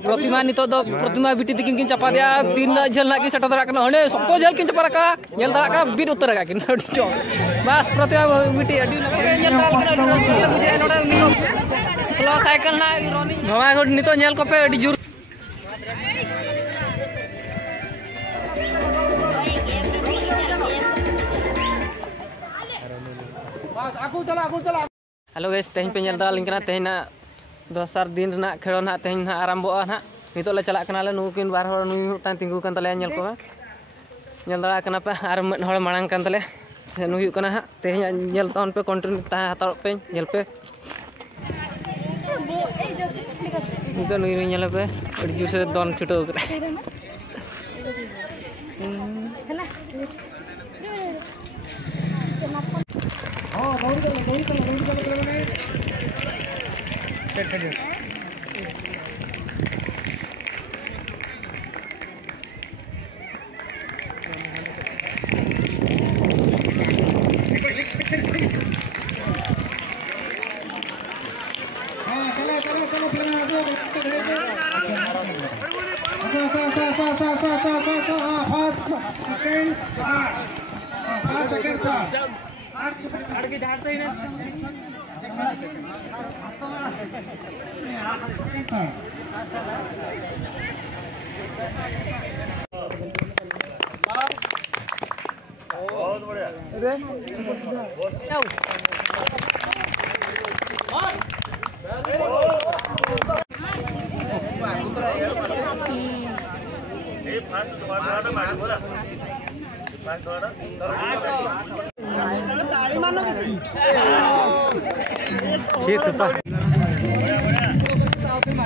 प्रतिमा नितो दो प्रतिमा बिटी तकिन किन चपा दिया दिन झल ना की सटा दरा कना हने सबको झल किन चपा रका नेल दरा का बिट उत्तर का किन बस प्रतिमा बिटी अडी नेल दरा कना बुझे नोडा नितो स्लो साइकिल ना रनिंग नवा को नितो नेल को पे अडी जुर बस आगु चला हेलो गाइस तेहन पे नेल दरा लिंकना तेहना दोसर दिन ना खेलो ना तेहन ना आरंभो ना नितो ले चला कना ले नुकिन बार हर नुई मिटान तिंगु कन तले नेल को नेल दरा कना पे आर मत हर मांग कन तले से नुई कना हा तेहन नेल तन पे कंटिन्यू ता हाताड़ पे नेल पे नितो नुई नेल पे अड़ी जुर से दोन छुटो करे हां दौड़ी कर बहुत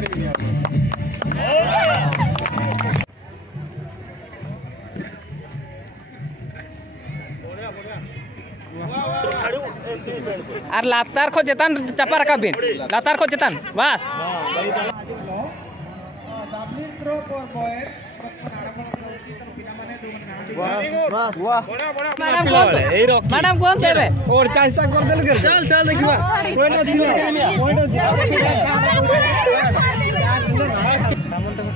बढ़िया और लातार को चेतान चपा रखा बिन लातार को चेतान बस मैडम कौन देबे और चाइसा कर देल के चल देखिबा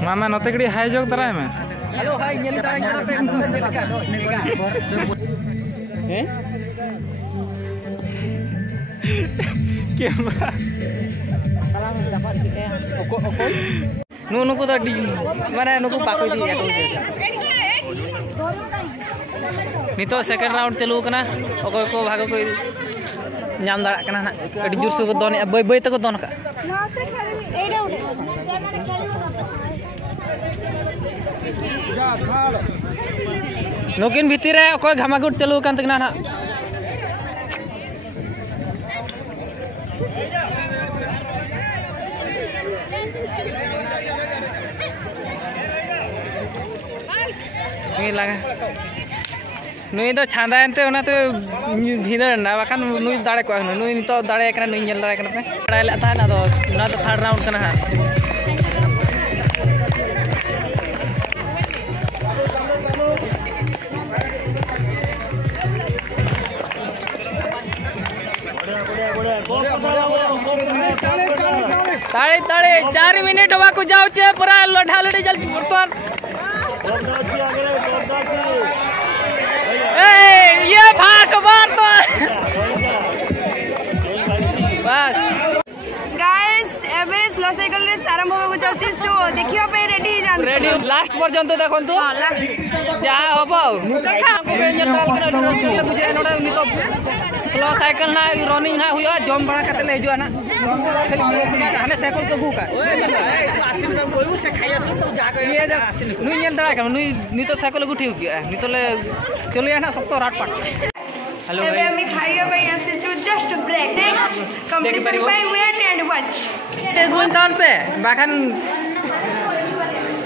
मामा नतेगड़ी हाय जोग तराय में हेलो हाय नेली ताई करा पे हैं कैमरा कला में जापार के ओको नुको तो माने नुको पाको जी नितो सेकंड राउंड चलू कना ओको को भागो को नाम दाड़ा कना ना अडी जुर से दोन बय बय तक दोन का नुकिन भीतर रे ओको घमागुट चलू कान तकना ना लगा नुई तो छांदा एनते उनाते भिदर ना बाखान नुई दाड़े को नुई नितो दाड़े कना नुई नेल दाड़े कना पे दाड़े ले था ना तो थर्ड राउंड कना हा ताड़े ताड़े 4 मिनट हवा को जाऊ छे पूरा लोढ़ा लोढ़ी जल बर्तन ये फाट मार तो बस गाइस एबे स्लो साइकिल रे आरंभ हो जाउची सो देखियो पे रेडी जान रेडी लास्ट पर्यंत देखन तो हां लास्ट जा हबो देखा को बेंजल ताल के बुझे नोडा नितो स्लो साइकिल ना रनिंग ना हुआ जम बड़ा कते ले जुआ ना हने साइकिल के गुका आसिन का कोई से खाया सु तो जा के ये नुई नेल दरा का नुई नितो साइकिल गुठी गया नितो ले चलिए ना सब तो राट पाट हेलो एबे हम खाइयो भाई ऐसे जो just break next completion by wait and watch गुन तान पे बाखान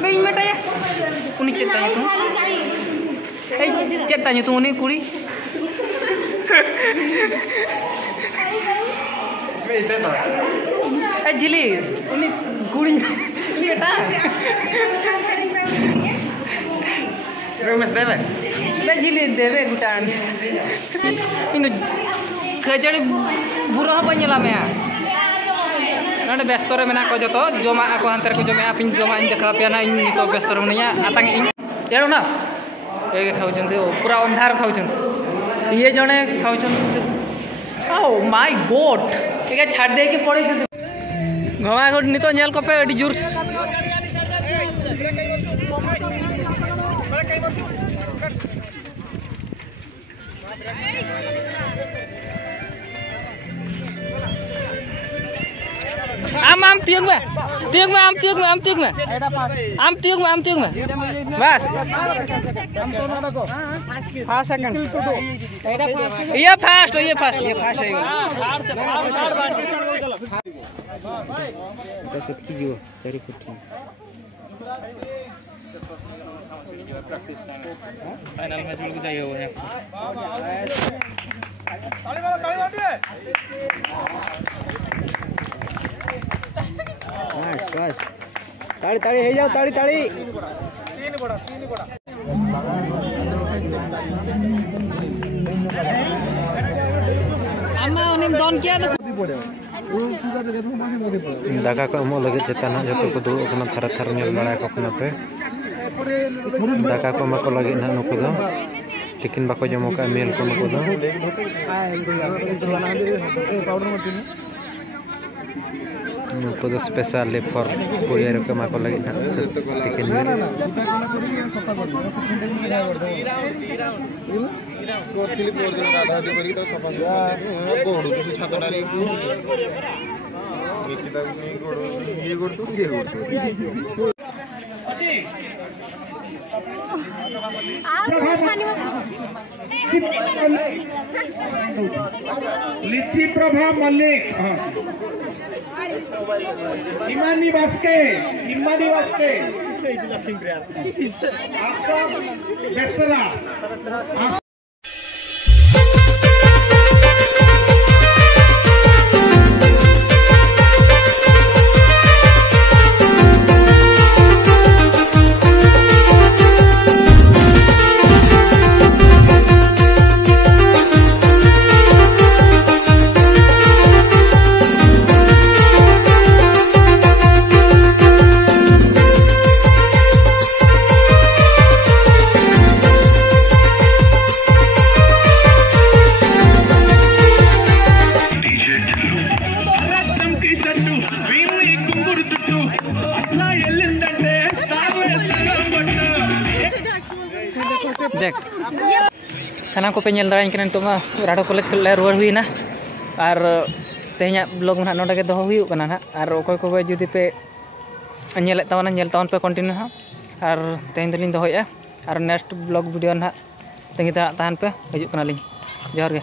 नहीं मेटाया उनी चेता तू ए चेता तू उनी कुड़ी ए झिली उनी कुड़ी बेटा Bejili debe gutan. Ini kejadi buruh apa nyelam ya? Nade bestore mena ko joto joma aku hantar ko joma apin joma in dekha piana in to bestore menia atang in तेरो ना एक खाउछन्ते पूरा अंधार खाउछन्ते ये जने खाउछन्ते ओ माय गॉड एके छाड़ दे के पड़ी घमा गड नि तो नेल कपे एडी जोर आम तियग में बस 5 सेकंड ये फास्ट है फाइनल मैच में जाइए हो है बस ताड़ी ताड़ी हे जाओ ताड़ी ताड़ी तीन बड़ा अम्मा उन्हें दोन किया तो दागा को अमो लगे चेतना जतो को दुड़ो कना थर थर नेल बड़ा को कना पे दागा को मको लगे ना नुको दो तिकिन बाको जमो का मेल को नुको दो नुको दो स्पेशल फॉर पुरियर को मको लगे ना तिकिन मेल कोथिली पोर दिन राधा दे बरी तो सफा गोडू से छातडारी निकिता ने गोडू ये गोड तो जे गोड लिच्ची प्रभा मल्लिक इमानी बास्के बेसरा देख साना को पे नेल दाराइन कने तो मा राडो कॉलेज को ले रुवार हुईना और तेहना ब्लॉग में नोडा के दोहो हुई कना ना और ओकोय को जुदी पे नेल तावन पे कंटिन्यू हा और तेहन दलिन दोहोया और नेक्स्ट ब्लॉग वीडियो ना तेंगी ताहन पे हजू कना लिंग जोहर गे।